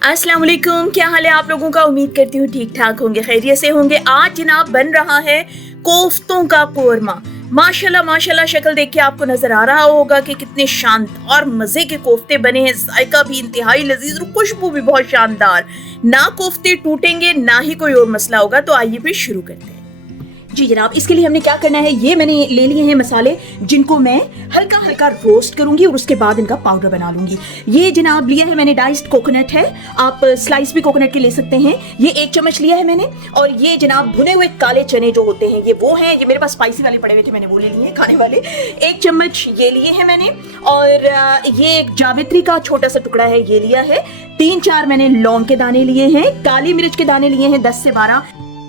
अस्सलाम वालेकुम, क्या हाल है आप लोगों का। उम्मीद करती हूँ ठीक ठाक होंगे, खैरियत से होंगे। आज जनाब बन रहा है कोफ्तों का कोरमा। माशाल्लाह माशाल्लाह, शक्ल देख के आपको नजर आ रहा होगा कि कितने शानदार मजे के कोफ्ते बने हैं। जायका भी इंतहाई लजीज और खुशबू भी बहुत शानदार। ना कोफ्ते टूटेंगे ना ही कोई और मसला होगा। तो आइए फिर शुरू करते हैं। जी जनाब, इसके लिए हमने क्या करना है, ये मैंने ले लिए हैं मसाले, जिनको मैं हल्का हल्का रोस्ट करूंगी और उसके बाद इनका पाउडर बना लूंगी। ये जनाब लिया है मैंने डाइस्ड कोकोनट है, आप स्लाइस भी कोकोनट के ले सकते हैं। ये 1 चम्मच लिया है मैंने। और ये जनाब भुने हुए काले चने जो होते हैं, ये वो हैं। ये मेरे पास स्पाइसी वाले पड़े हुए थे, मैंने वो ले लिए हैं खाने वाले। 1 चम्मच ये लिए हैं मैंने। और ये एक जावित्री का छोटा सा टुकड़ा है, ये लिया है। 3-4 मैंने लौंग के दाने लिए हैं। काली मिर्च के दाने लिए हैं 10 से 12।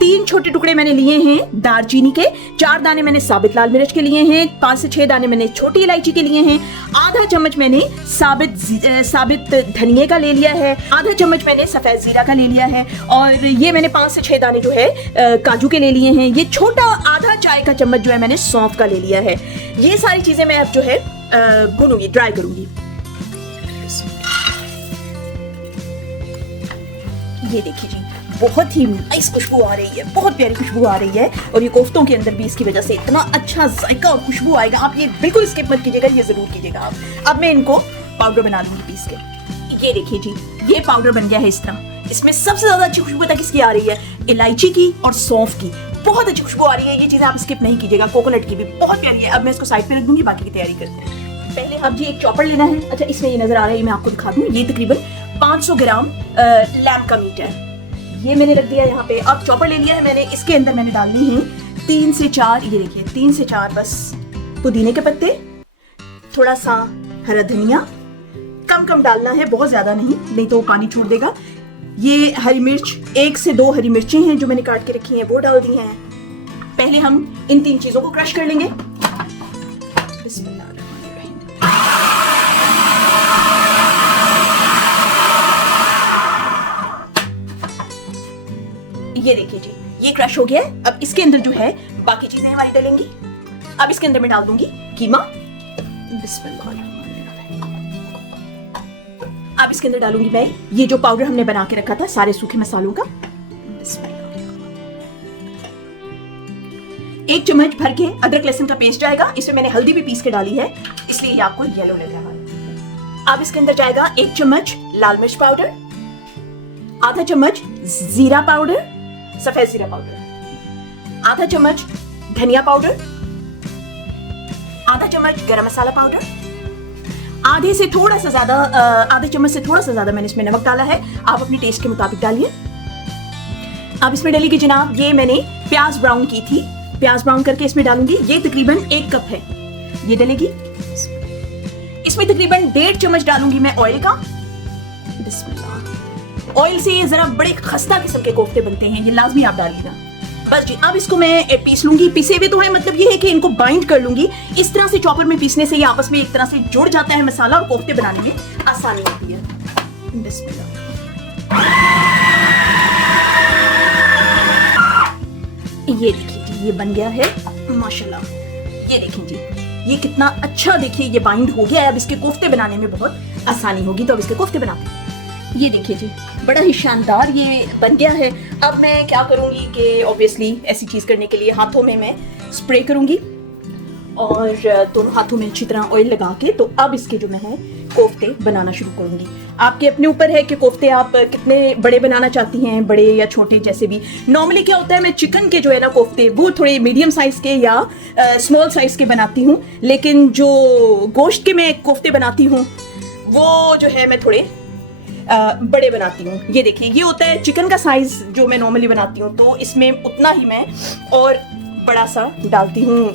3 छोटे टुकड़े मैंने लिए हैं दालचीनी के। 4 दाने मैंने साबित लाल मिर्च के लिए हैं। 5 से 6 दाने मैंने छोटी इलायची के लिए हैं। आधा चम्मच मैंने साबित धनिये का ले लिया है। आधा चम्मच मैंने सफेद जीरा का ले लिया है। और ये मैंने 5 से 6 दाने जो है काजू के ले लिए हैं। ये छोटा आधा चाय का चम्मच जो है मैंने सौंफ का ले लिया है। ये सारी चीजें मैं अब जो है भूनूंगी, ड्राई करूंगी। ये देखिए जी, बहुत ही नाइस खुशबू आ रही है, बहुत प्यारी खुशबू आ रही है। और ये कोफ्तों के अंदर भी इसकी वजह से इतना अच्छा जायका और खुशबू आएगा। आप ये बिल्कुल स्किप मत कीजिएगा, ये जरूर कीजिएगा आप। अब मैं इनको पाउडर बना लूंगी पीस के। ये देखिए जी, ये पाउडर बन गया है इस तरह। इसमें सबसे ज्यादा अच्छी खुशबू तक किसकी आ रही है, इलायची की और सौंफ की। बहुत अच्छी खुशबू आ रही है। ये चीजें आप स्किप नहीं कीजिएगा, कोकोनट की भी बहुत प्यारी है। अब मैं इसको साइड पे रख दूंगी, बाकी की तैयारी करते हैं। पहले अब जी एक चॉपर लेना है। अच्छा, इसमें ये नजर आ रहा है, ये मैं आपको दिखा दूं। ये तकरीबन 500 ग्राम लैम्ब का मीट है, ये मैंने रख दिया यहाँ पे। अब चॉपर ले लिया है मैंने। इसके अंदर मैंने डालनी है 3 से 4, ये देखिए 3 से 4 बस पुदीने के पत्ते, थोड़ा सा हरा धनिया, कम डालना है, बहुत ज्यादा नहीं तो वो पानी छोड़ देगा। ये हरी मिर्च, 1 से 2 हरी मिर्चें हैं जो मैंने काट के रखी हैं, वो डाल दी हैं। पहले हम इन 3 चीजों को क्रश कर लेंगे। ये देखिए जी, ये क्रश हो गया है। अब इसके अंदर जो है बाकी चीजें हमारी डलेंगी। अब इसके अंदर मैं डाल दूंगी कीमा। अब इसके अंदर डालूंगी मैं ये जो पाउडर हमने बना के रखा था सारे सूखे मसालों का। 1 चम्मच भर के अदरक लहसुन का पेस्ट जाएगा। इसमें मैंने हल्दी भी पीस के डाली है, इसलिए ये आपको येलो लग रहा है। अब इसके अंदर जाएगा 1 चम्मच लाल मिर्च पाउडर, आधा चम्मच जीरा पाउडर, सफेद जीरा पाउडर, आधा चम्मच धनिया पाउडर, आधा चम्मच गरम मसाला पाउडर, आधे से थोड़ा सा ज्यादा, आधे चम्मच से थोड़ा सा ज्यादा मैंने इसमें नमक डाला है। आप अपनी टेस्ट के मुताबिक डालिए। अब इसमें डालेगी जनाब, ये मैंने प्याज ब्राउन की थी, प्याज ब्राउन करके इसमें डालूंगी। ये तकरीबन 1 कप है, ये डालेगी। इसमें तकरीबन 1.5 चम्मच डालूंगी मैं ऑयल का। ऑयल से ये जरा बड़े खस्ता किस्म के कोफ्ते बनते हैं, ये लाजमी आप डालिएगा। बस जी, अब इसको मैं पीस लूंगी। पिसे हुए तो है, मतलब ये है कि इनको बाइंड कर लूंगी। इस तरह से चॉपर में पीसने से ये आपस में एक तरह से जुड़ जाता है मसाला, और कोफ्ते बनाने में आसानी होती है। ये देखिए जी, ये बन गया है माशाल्लाह। ये देखिए जी, ये कितना अच्छा, देखिए ये बाइंड हो गया है। अब इसके कोफ्ते बनाने में बहुत आसानी होगी, तो अब इसके कोफ्ते बनाते हैं। ये देखिए जी, बड़ा ही शानदार ये बन गया है। अब मैं क्या करूंगी कि ऑब्वियसली ऐसी चीज करने के लिए हाथों में मैं स्प्रे करूंगी, और दोनों हाथों में अच्छी तरह ऑयल लगा के, तो अब इसके जो मैं है कोफ्ते बनाना शुरू करूंगी। आपके अपने ऊपर है कि कोफ्ते आप कितने बड़े बनाना चाहती हैं, बड़े या छोटे, जैसे भी। नॉर्मली क्या होता है, मैं चिकन के जो है ना कोफ्ते, वो थोड़े मीडियम साइज के या स्मॉल साइज के बनाती हूँ। लेकिन जो गोश्त के मैं कोफ्ते बनाती हूँ, वो जो है मैं थोड़े बड़े बनाती हूँ। ये देखिए, ये होता है चिकन का साइज जो मैं नॉर्मली बनाती हूँ, तो इसमें उतना ही मैं और बड़ा सा डालती हूँ।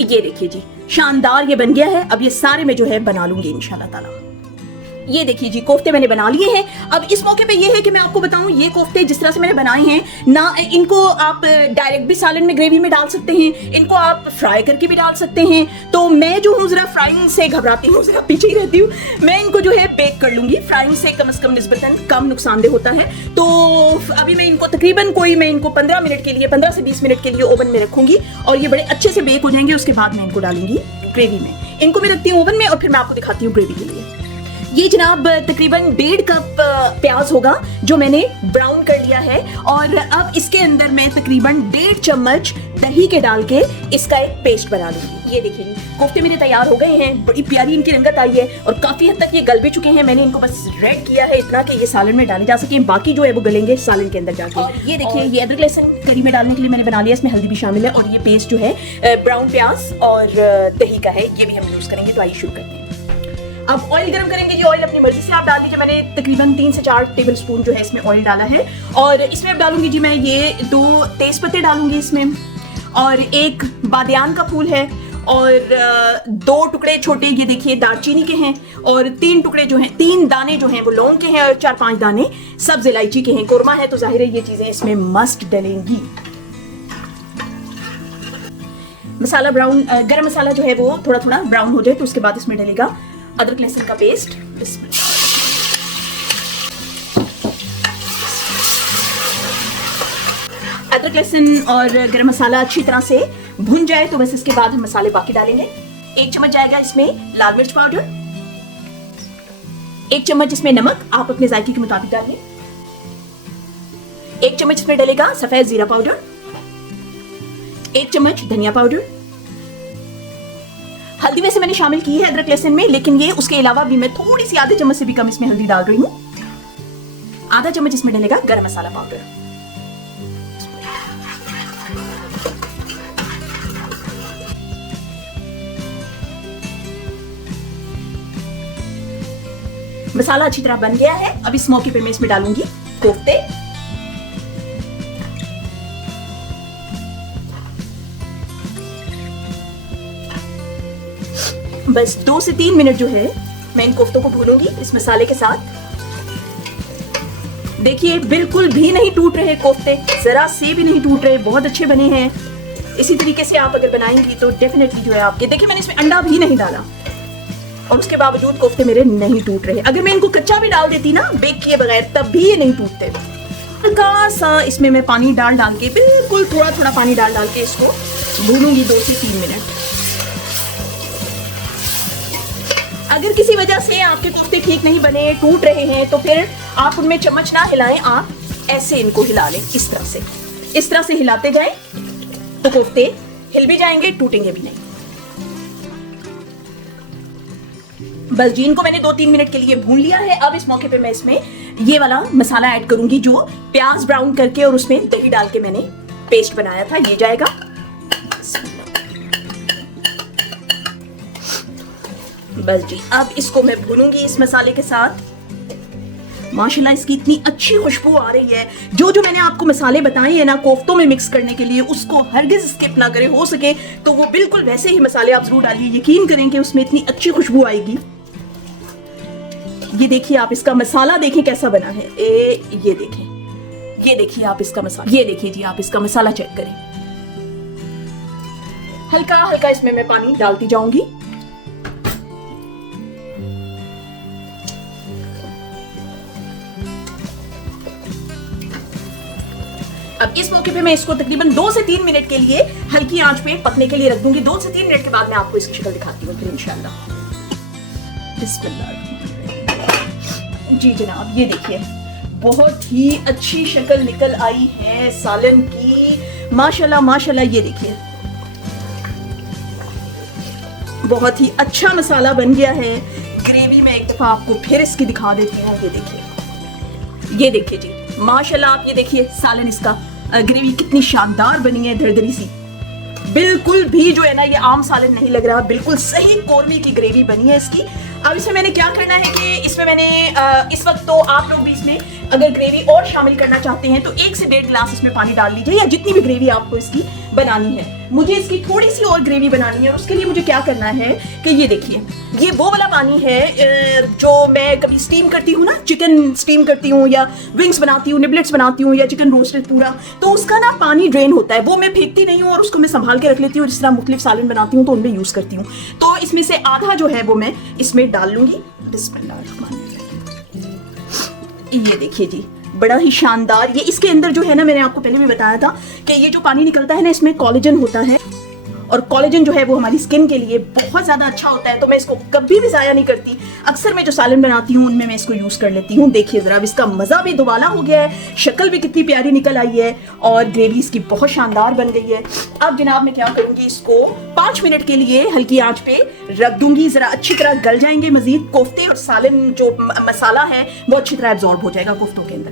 ये देखिए जी, शानदार ये बन गया है। अब ये सारे में जो है बना लूंगी इंशाल्लाह ताला। ये देखिए जी, कोफ्ते मैंने बना लिए हैं। अब इस मौके पे ये है कि मैं आपको बताऊं, ये कोफ्ते जिस तरह से मैंने बनाए हैं ना, इनको आप डायरेक्ट भी सालन में ग्रेवी में डाल सकते हैं, इनको आप फ्राई करके भी डाल सकते हैं। तो मैं जो हूँ जरा फ्राइंग से घबराती हूँ, जरा पीछे ही रहती हूँ। मैं इनको जो है बेक कर लूंगी। फ्राइंग से कम से कम निस्बतन कम नुकसानदेह होता है। तो अभी मैं इनको तकरीबन मैं इनको 15 से 20 मिनट के लिए ओवन में रखूंगी, और ये बड़े अच्छे से बेक हो जाएंगे। उसके बाद मैं इनको डालूंगी ग्रेवी में। इनको मैं रखती हूँ ओवन में और फिर मैं आपको दिखाती हूँ ग्रेवी के लिए। ये जनाब तकरीबन 1.5 कप प्याज होगा जो मैंने ब्राउन कर लिया है, और अब इसके अंदर मैं तकरीबन 1.5 चम्मच दही के डाल के इसका एक पेस्ट बना लूंगी। ये देखिए कोफ्ते मेरे तैयार हो गए हैं, बड़ी प्यारी इनकी रंगत आई है और काफी हद तक ये गल भी चुके हैं। मैंने इनको बस रेड किया है इतना कि ये सालन में डाले जा सके, बाकी जो है वो गलेंगे सालन के अंदर जाके। और ये देखिए ये अदरक लहसुन करी में डालने के लिए मैंने बना लिया, इसमें हल्दी भी शामिल है, और ये पेस्ट जो है ब्राउन प्याज और दही का है, ये भी हम यूज करेंगे। तो आइए शुरू करते हैं। अब ऑयल गरम करेंगे जी, ऑयल अपनी मर्जी से आप डाल दीजिए। मैंने तकरीबन 3 से 4 टेबल स्पून जो है इसमें ऑयल डाला है, और इसमें अब डालूंगी जी मैं ये 2 तेजपत्ते डालूंगी इसमें, और 1 बादियान का फूल है, और 2 टुकड़े छोटे ये देखिए दालचीनी के हैं, और 3 टुकड़े जो हैं 3 दाने जो हैं वो लौंग के हैं, और 4-5 दाने सब्ज इलायची के हैं। कोरमा है तो जाहिर है ये चीजें इसमें मस्ट डलेंगी। मसाला ब्राउन, गरम मसाला जो है वो थोड़ा थोड़ा ब्राउन हो जाए तो उसके बाद इसमें डलेगा अदरक लहसुन का पेस्ट। अदरक लहसुन और गरम मसाला अच्छी तरह से भुन जाए तो बस इसके बाद हम मसाले बाकी डालेंगे। 1 चम्मच जाएगा इसमें लाल मिर्च पाउडर, 1 चम्मच इसमें नमक, आप अपने जायके के मुताबिक डालें। 1 चम्मच इसमें डलेगा सफेद जीरा पाउडर, 1 चम्मच धनिया पाउडर। हल्दी वैसे मैंने शामिल की है अदरक लहसुन में, लेकिन ये उसके अलावा भी मैं थोड़ी सी आधे चम्मच से भी कम इसमें हल्दी डाल रही हूँ। आधा चम्मच इसमें डलेगा गरम मसाला पाउडर। मसाला अच्छी तरह बन गया है। अब इस मौके पे मैं इसमें डालूंगी कोफ्ते। बस 2 से 3 मिनट जो है मैं इन कोफ्तों को भूनूंगी इस मसाले के साथ। देखिए बिल्कुल भी नहीं टूट रहे कोफ्ते, जरा से भी नहीं टूट रहे, बहुत अच्छे बने हैं। इसी तरीके से आप अगर बनाएंगी तो डेफिनेटली जो है आपके, देखिए मैंने इसमें अंडा भी नहीं डाला और उसके बावजूद कोफ्ते मेरे नहीं टूट रहे। अगर मैं इनको कच्चा भी डाल देती ना बेक किए बगैर तब भी ये नहीं टूटते। हल्का सा इसमें मैं पानी डाल के बिल्कुल थोड़ा थोड़ा पानी डाल के इसको भूनूंगी 2 से 3 मिनट। अगर किसी वजह से आपके कोफ्ते ठीक नहीं बने, टूट रहे हैं, तो फिर आप उनमें चम्मच ना हिलाएं, आप ऐसे इनको हिला लें। इस तरह से हिलाते जाएं तो कोफ्ते हिल भी जाएंगे, टूटेंगे भी नहीं। बस जी इनको मैंने 2-3 मिनट के लिए भून लिया है। अब इस मौके पे मैं इसमें ये वाला मसाला ऐड करूंगी जो प्याज ब्राउन करके और उसमें दही डाल के मैंने पेस्ट बनाया था, ये जाएगा। बस जी अब इसको मैं भूनूंगी इस मसाले के साथ। माशाल्लाह इसकी इतनी अच्छी खुशबू आ रही है। जो मैंने आपको मसाले बताए हैं ना कोफ्तों में मिक्स करने के लिए, उसको हरगिज स्किप ना करें, हो सके तो वो बिल्कुल वैसे ही मसाले आप जरूर डालिए। यकीन करें कि उसमें इतनी अच्छी खुशबू आएगी। ये देखिए आप इसका मसाला देखें कैसा बना है। ये देखिए आप इसका मसाला, ये देखिए जी आप इसका मसाला चेक करें। हल्का हल्का इसमें मैं पानी डालती जाऊंगी। अब इस मौके पे मैं इसको तकरीबन 2 से 3 मिनट के लिए हल्की आंच पे पकने के लिए रख दूंगी। 2 से 3 मिनट के बाद मैं आपको इसकी शक्ल दिखाती हूँ फिर इंशाल्लाह। बिस्मिल्लाह। जी जनाब ये देखिए बहुत ही अच्छी शक्ल निकल आई है सालन की, माशाल्लाह माशाल्लाह। ये देखिए बहुत ही अच्छा मसाला बन गया है। ग्रेवी में एक दफा आपको फिर इसकी दिखा देती हूँ। ये देखिए जी माशाल्लाह। आप ये देखिए सालन इसका ग्रेवी कितनी शानदार बनी है, दरदरी सी, बिल्कुल भी जो है ना ये आम सालन नहीं लग रहा, बिल्कुल सही कौरमे की ग्रेवी बनी है इसकी। अब इसमें मैंने क्या करना है कि इसमें मैंने इस वक्त तो आप लोग भी इसमें अगर ग्रेवी और शामिल करना चाहते हैं तो 1 से 1.5 गिलास इसमें पानी डाल लीजिए, या जितनी भी ग्रेवी आपको इसकी बनानी है। मुझे इसकी थोड़ी सी और ग्रेवी बनानी है, उसके लिए मुझे क्या करना है कि ये देखिए ये वो वाला पानी है जो मैं कभी स्टीम करती हूँ ना, चिकन स्टीम करती हूँ या विंग्स बनाती हूँ, निबलेट्स बनाती हूँ या चिकन रोस्टेड पूरा, तो उसका ना पानी ड्रेन होता है, वो मैं फेंकती नहीं हूँ और उसको मैं संभाल के रख लेती हूँ। जिस तरह मुख्तलिफ सालन बनाती हूँ तो उनमें यूज करती हूँ। तो इसमें से आधा जो है वो मैं इसमें डाल लूंगी। ये देखिए जी बड़ा ही शानदार। ये इसके अंदर जो है ना मैंने आपको पहले भी बताया था कि ये जो पानी निकलता है ना इसमें कोलेजन होता है और कोलेजन जो है वो हमारी स्किन के लिए बहुत ज़्यादा अच्छा होता है, तो मैं इसको कभी भी ज़ाया नहीं करती। अक्सर मैं जो सालन बनाती हूँ उनमें मैं इसको यूज़ कर लेती हूँ। देखिए ज़रा, अब इसका मज़ा भी दुबाला हो गया है, शक्ल भी कितनी प्यारी निकल आई है और ग्रेवी इसकी बहुत शानदार बन गई है। अब जनाब मैं क्या करूँगी, इसको 5 मिनट के लिए हल्की आंच पे रख दूंगी, ज़रा अच्छी तरह गल जाएंगे मज़ीद कोफ्ते, और सालन जो मसाला है वो अच्छी तरह एब्जॉर्ब हो जाएगा कोफ्तों के अंदर।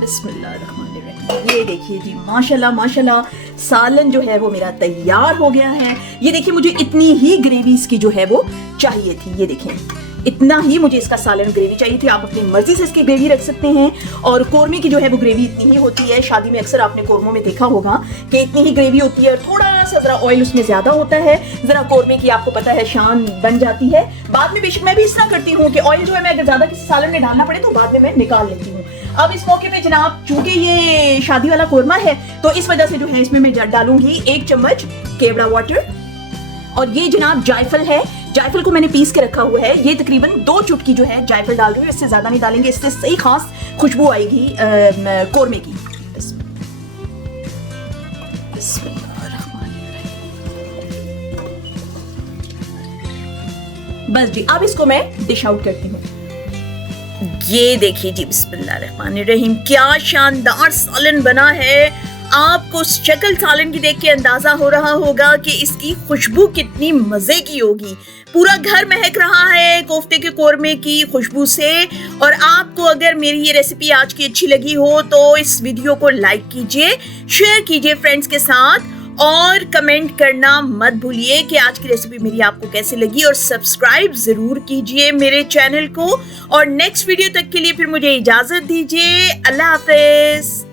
बिस्मिल्लाहिर्रहमानिर्रहीम। ये देखिए जी, माशाल्लाह माशाल्लाह सालन जो है वो मेरा तैयार हो गया है। ये देखिए, मुझे इतनी ही ग्रेवी इसकी जो है वो चाहिए थी। ये देखें, इतना ही मुझे इसका सालन ग्रेवी चाहिए थी। आप अपनी मर्जी से इसकी ग्रेवी रख सकते हैं, और कोरमे की जो है वो ग्रेवी इतनी ही होती है। शादी में अक्सर आपने कोरमों में देखा होगा कि इतनी ही ग्रेवी होती है, थोड़ा सा जरा ऑयल उसमें ज्यादा होता है, जरा कोरमे की आपको पता है शान बन जाती है। बाद में बेशक मैं भी इस तरह करती हूँ कि ऑयल जो है मैं अगर ज्यादा किसी सालन में डालना पड़े तो बाद में मैं निकाल लेती हूँ। अब इस मौके पे जनाब, चूंकि ये शादी वाला कोरमा है तो इस वजह से जो है इसमें मैं डालूंगी 1 चम्मच केवड़ा वाटर, और ये जनाब जायफल है। जायफल को मैंने पीस के रखा हुआ है। ये तकरीबन 2 चुटकी जो है जायफल डाल रही हूँ, इससे ज्यादा नहीं डालेंगे, इससे सही खास खुशबू आएगी कोरमे की। बस जी, अब इसको मैं डिश आउट करती हूँ। ये देखिए जी, बिस्मिल्लाहिर्रहमानिर्रहीम, क्या शानदार सालन बना है। आपको शक्ल सालन की देख के अंदाजा हो रहा होगा कि इसकी खुशबू कितनी मजे की होगी। पूरा घर महक रहा है कोफ्ते के कोरमे की खुशबू से। और आपको अगर मेरी ये रेसिपी आज की अच्छी लगी हो तो इस वीडियो को लाइक कीजिए, शेयर कीजिए फ्रेंड्स के साथ, और कमेंट करना मत भूलिए कि आज की रेसिपी मेरी आपको कैसे लगी, और सब्सक्राइब जरूर कीजिए मेरे चैनल को। और नेक्स्ट वीडियो तक के लिए फिर मुझे इजाजत दीजिए। अल्लाह हाफिज।